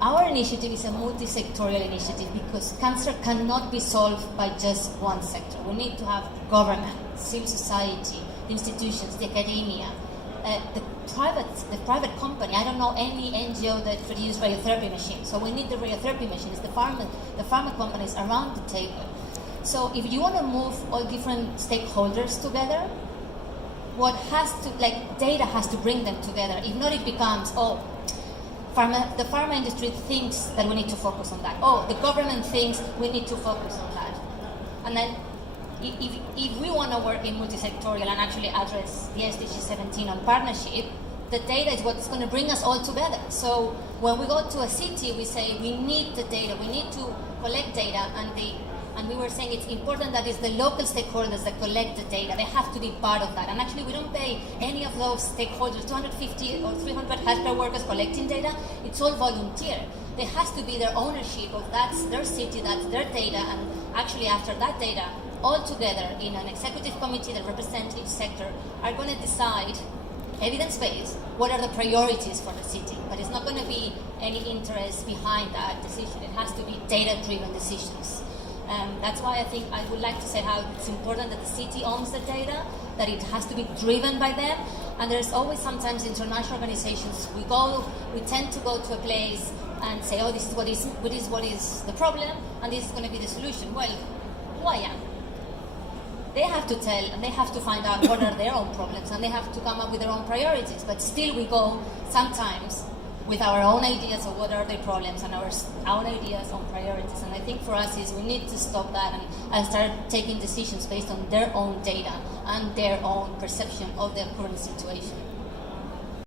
our initiative is a multi-sectorial initiative because cancer cannot be solved by just one sector. We need to have government, civil society, institutions, the academia, the private company. I don't know any NGO that produces radiotherapy machines. So we need the radiotherapy machines, the pharma companies around the table. So if you want to move all different stakeholders together, data has to bring them together. If not, it becomes, the pharma industry thinks that we need to focus on that. The government thinks we need to focus on that. And then if we want to work in multi-sectorial and actually address the SDG 17 on partnership, the data is what's going to bring us all together. So when we go to a city, we say we need the data, we need to collect data, and we were saying it's important that it's the local stakeholders that collect the data. They have to be part of that. And actually, we don't pay any of those stakeholders 250 or 300 healthcare workers collecting data. It's all volunteer. There has to be their ownership of that's their city, that's their data, and actually after that data, all together in an executive committee that represents each sector are going to decide, evidence-based, what are the priorities for the city. But it's not going to be any interest behind that decision. It has to be data-driven decisions. That's why I think I would like to say how it's important that the city owns the data, that it has to be driven by them. And there's always sometimes international organizations, we tend to go to a place and say, this is what is the problem, and this is going to be the solution. Well, who I am? They have to tell, and they have to find out what are their own problems, and they have to come up with their own priorities. But still we go sometimes with our own ideas of what are their problems and our own ideas on priorities. And I think for us is we need to stop that and start taking decisions based on their own data and their own perception of their current situation.